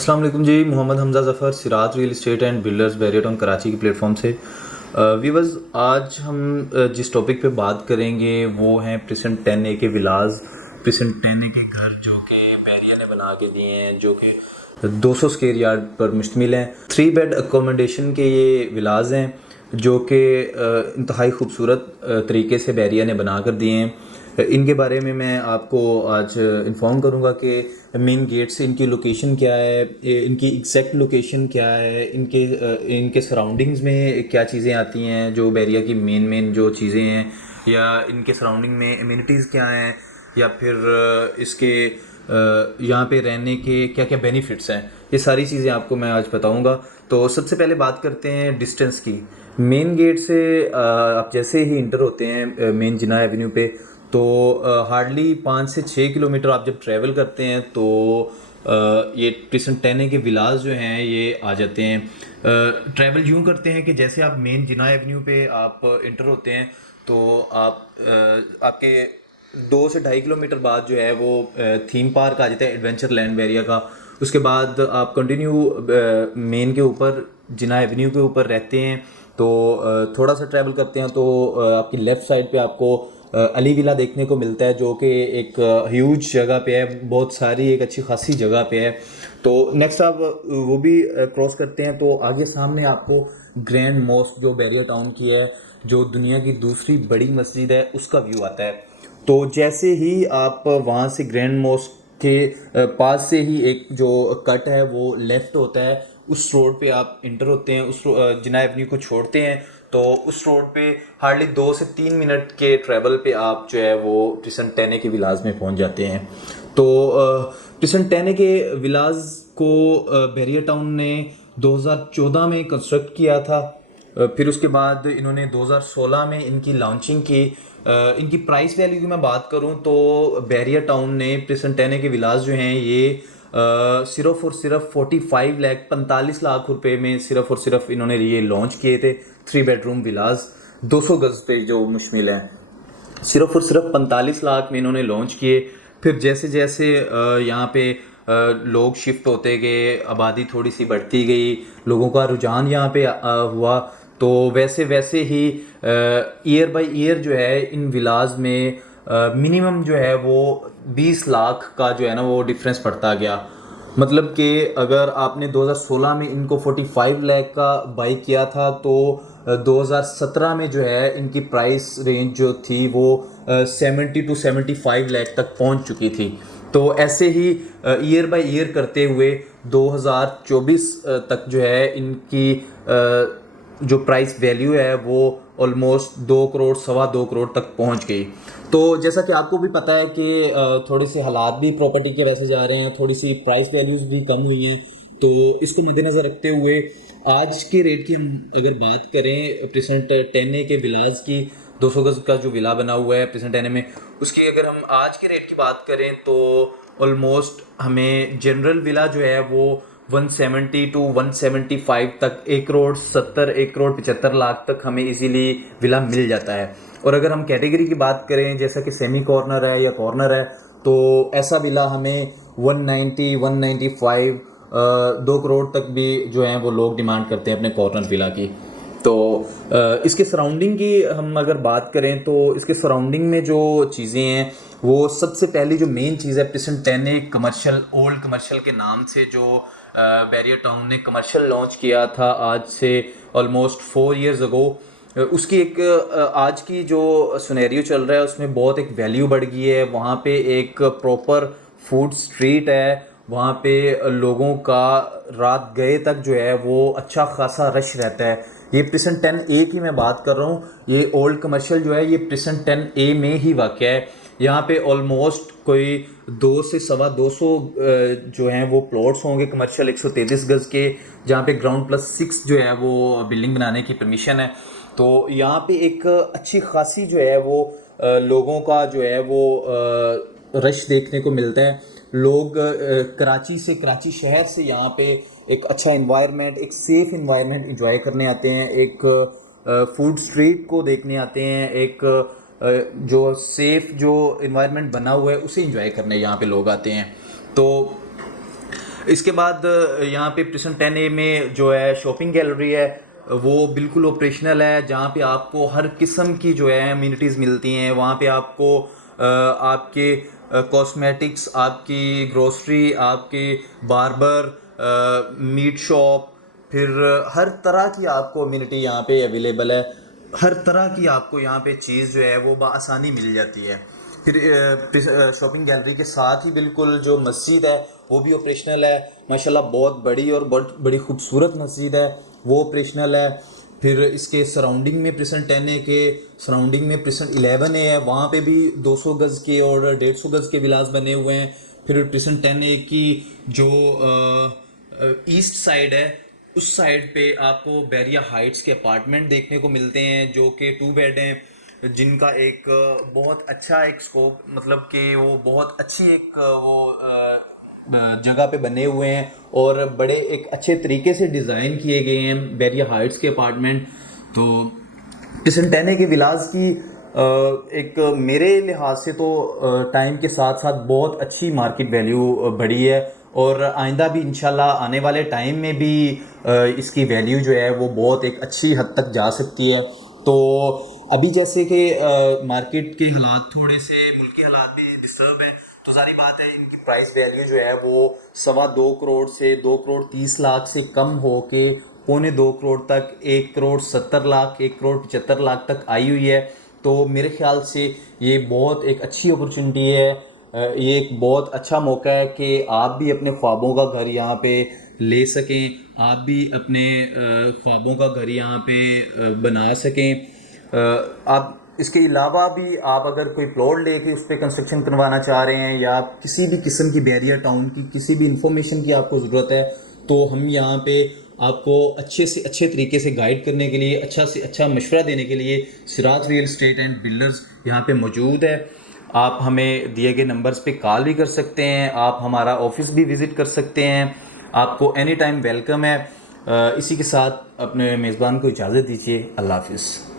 अस्सलाम वालेकुम जी। Mohammad Hamza Zafar, Siraj real estate and builders Bahria Town Karachi की प्लेटफॉर्म से व्यूवर्स, आज हम जिस टॉपिक पे बात करेंगे वो हैं प्रेसेंट 10A के विलाज, प्रेसेंट 10A के घर जो कि बैरियर ने बना के दिए हैं, जो कि 200 स्क्वायर यार्ड पर मुश्तमिल हैं। 3 बेड अकोमोडेशन के ये विलाज हैं जो कि इंतहाई खूबसूरत तरीके से बैरियर ने बना कर दिए हैं। इनके बारे में मैं आपको आज इन्फॉर्म करूंगा कि मेन गेट से इनकी लोकेशन क्या है, इनकी एग्जैक्ट लोकेशन क्या है, इनके सराउंडिंग्स में क्या चीज़ें आती हैं, जो बैरिया की मेन जो चीज़ें हैं, या इनके सराउंडिंग में एमिनिटीज़ क्या हैं, या फिर इसके यहाँ पे रहने के क्या क्या बेनिफिट्स हैं। ये सारी चीज़ें आपको मैं आज बताऊंगा। तो सबसे पहले बात करते हैं डिस्टेंस की। मेन गेट से आप जैसे ही इंटर होते हैं मेन जिना एवेन्यू पे, तो हार्डली 5 से 6 किलोमीटर आप जब ट्रैवल करते हैं तो ये प्रेसेंट 10A के विलाज जो हैं ये आ जाते हैं। ट्रैवल यूँ करते हैं कि जैसे आप मेन जिना एवेन्यू पे आप इंटर होते हैं तो आप आपके 2 से 2.5 किलोमीटर बाद जो है वो थीम पार्क आ जाता है एडवेंचर लैंड बैरिया का। उसके बाद आप कंटिन्यू मेन के ऊपर जिना एवेन्यू के ऊपर रहते हैं तो थोड़ा सा ट्रैवल करते हैं तो आपकी लेफ़्ट साइड पे आपको अली विला देखने को मिलता है, जो कि एक ह्यूज जगह पे है, बहुत सारी एक अच्छी खासी जगह पे है। तो नेक्स्ट आप वो भी क्रॉस करते हैं तो आगे सामने आपको ग्रैंड मॉस्क जो बैरियर टाउन की है, जो दुनिया की दूसरी बड़ी मस्जिद है, उसका व्यू आता है। तो जैसे ही आप वहाँ से ग्रैंड मॉस्क के पास से ही एक जो कट है वो लेफ़्ट होता है, उस रोड पे आप इंटर होते हैं, उस जिना एवेन्यू को छोड़ते हैं तो उस रोड पे हार्डली 2 से 3 मिनट के ट्रैवल पे आप जो है वो प्रेसेंट 10A के विलाज में पहुंच जाते हैं। तो प्रेसेंट 10A के विलाज को बैरियर टाउन ने 2014 में कंस्ट्रक्ट किया था। फिर उसके बाद इन्होंने 2016 में इनकी लॉन्चिंग की। इनकी प्राइस वैल्यू की मैं बात करूं तो बैरियर टाउन ने प्रेसेंट 10A के विलाज जो हैं ये सिर्फ और सिर्फ 45 लाख रुपए में सिर्फ और सिर्फ इन्होंने ये लॉन्च किए थे। 3 बेडरूम विलाज 200 गज पे जो मुश्तमिल है, सिर्फ और सिर्फ 45 लाख में इन्होंने लॉन्च किए। फिर जैसे जैसे यहाँ पे लोग शिफ्ट होते गए, आबादी थोड़ी सी बढ़ती गई, लोगों का रुझान यहाँ पे हुआ, तो वैसे वैसे ही ईयर बाय ईयर जो है इन विलाज में मिनिमम जो है वो 20 लाख का जो है ना वो डिफरेंस पड़ता गया। मतलब कि अगर आपने 2016 में इनको 45 लाख का बाई किया था तो 2017 में जो है इनकी प्राइस रेंज जो थी वो 70 टू 75 लाख तक पहुंच चुकी थी। तो ऐसे ही ईयर बाय ईयर करते हुए 2024 तक जो है इनकी जो प्राइस वैल्यू है वो ऑलमोस्ट 2 करोड़ 2.25 करोड़ तक पहुंच गई। तो जैसा कि आपको भी पता है कि थोड़े से हालात भी प्रॉपर्टी के वैसे जा रहे हैं, थोड़ी सी प्राइस वैल्यूज भी कम हुई हैं, तो इसको मद्देनज़र रखते हुए आज के रेट की हम अगर बात करें प्रेसेंट 10A के विलाज की, 200 गज का जो विला बना हुआ है प्रेसेंट 10A में, उसकी अगर हम आज के रेट की बात करें तो ऑलमोस्ट हमें जनरल विला जो है वो 170 टू 175 तक 1 करोड़ 70 1 करोड़ 75 लाख तक हमें इजीली विला मिल जाता है। और अगर हम कैटेगरी की बात करें जैसा कि सेमी कॉर्नर है या कॉर्नर है, तो ऐसा विला हमें 190 195 2 करोड़ तक भी जो है वो लोग डिमांड करते हैं अपने कॉर्नर विला की। तो इसके सराउंडिंग की हम अगर बात करें तो इसके सराउंडिंग में जो चीज़ें हैं वो सबसे पहली जो मेन चीज़ है, present 10A commercial, old commercial के नाम से जो बैरियर टाउन ने कमर्शियल लॉन्च किया था आज से ऑलमोस्ट 4 इयर्स अगो, उसकी एक आज की जो सिनेरियो चल रहा है उसमें बहुत एक वैल्यू बढ़ गई है। वहाँ पे एक प्रॉपर फूड स्ट्रीट है, वहाँ पे लोगों का रात गए तक जो है वो अच्छा खासा रश रहता है। ये प्रेसेंट 10A की मैं बात कर रहा हूँ, ये ओल्ड कमर्शियल जो है ये प्रेसेंट 10A में ही वाक़ है। यहाँ पे ऑलमोस्ट कोई 2 से 250 जो हैं वो प्लॉट्स होंगे कमर्शियल 133 गज के, जहाँ पे ग्राउंड प्लस 6 जो है वो बिल्डिंग बनाने की परमिशन है। तो यहाँ पे एक अच्छी खासी जो है वो लोगों का जो है वो रश देखने को मिलता है। लोग कराची शहर से यहाँ पे एक अच्छा इन्वायरमेंट, एक सेफ इन्वायरमेंट इंजॉय करने आते हैं, एक फूड स्ट्रीट को देखने आते हैं, एक जो सेफ जो इन्वायरमेंट बना हुआ है उसे इंजॉय करने यहाँ पे लोग आते हैं। तो इसके बाद यहाँ पे प्रिज्म 10A में जो है शॉपिंग गैलरी है वो बिल्कुल ऑपरेशनल है, जहाँ पे आपको हर किस्म की जो है अम्यूनिटीज़ मिलती हैं। वहाँ पे आपको आपके कॉस्मेटिक्स, आपकी ग्रोसरी, आपके बार्बर, मीट शॉप, फिर हर तरह की आपको अम्यूनिटी यहाँ पे अवेलेबल है। हर तरह की आपको यहाँ पे चीज़ जो है वो बआसानी मिल जाती है। फिर शॉपिंग गैलरी के साथ ही बिल्कुल जो मस्जिद है वो भी ऑपरेशनल है। माशाल्लाह बहुत बड़ी और बहुत बड़ी खूबसूरत मस्जिद है, वो ऑपरेशनल है। फिर इसके सराउंडिंग में प्रिज्म 10A के सराउंडिंग में प्रिज्म 11A है, वहाँ पे भी 200 गज़ के और 150 गज़ के विलास बने हुए हैं। फिर प्रिज्म 10A की जो ईस्ट साइड है, उस साइड पे आपको बैरिया हाइट्स के अपार्टमेंट देखने को मिलते हैं जो कि 2 बेड हैं, जिनका एक बहुत अच्छा एक स्कोप, मतलब कि वो बहुत अच्छी एक जगह पे बने हुए हैं और बड़े एक अच्छे तरीके से डिज़ाइन किए गए हैं बैरिया हाइट्स के अपार्टमेंट। तो प्रिज्म 10A के विलास की एक मेरे लिहाज से तो टाइम के साथ साथ बहुत अच्छी मार्केट वैल्यू बढ़ी है और आइंदा भी इंशाल्लाह आने वाले टाइम में भी इसकी वैल्यू जो है वो बहुत एक अच्छी हद तक जा सकती है। तो अभी जैसे कि मार्केट के हालात थोड़े से मुल्की हालात भी डिस्टर्ब हैं, तो सारी बात है इनकी प्राइस वैल्यू जो है वो 2.25 करोड़ से 2 करोड़ 30 लाख से कम हो के 2.25 करोड़ तक 1 करोड़ 70 लाख 1 करोड़ 75 लाख तक आई हुई है। तो मेरे ख्याल से ये बहुत एक अच्छी अपॉर्चुनिटी है, ये एक बहुत अच्छा मौका है कि आप भी अपने ख्वाबों का घर यहाँ पे ले सकें, आप भी अपने ख्वाबों का घर यहाँ पे बना सकें। आप इसके अलावा भी आप अगर कोई प्लॉट लेके उस पर कंस्ट्रक्शन करवाना चाह रहे हैं या किसी भी किस्म की बैरिया टाउन की किसी भी इंफॉर्मेशन की आपको ज़रूरत है, तो हम यहाँ पे आपको अच्छे से अच्छे तरीके से गाइड करने के लिए, अच्छा से अच्छा मशवरा देने के लिए Siraj real estate and builders यहाँ पे मौजूद है। आप हमें दिए गए नंबर्स पे कॉल भी कर सकते हैं, आप हमारा ऑफिस भी विज़िट कर सकते हैं, आपको एनी टाइम वेलकम है। इसी के साथ अपने मेज़बान को इजाज़त दीजिए। अल्लाह हाफिज़।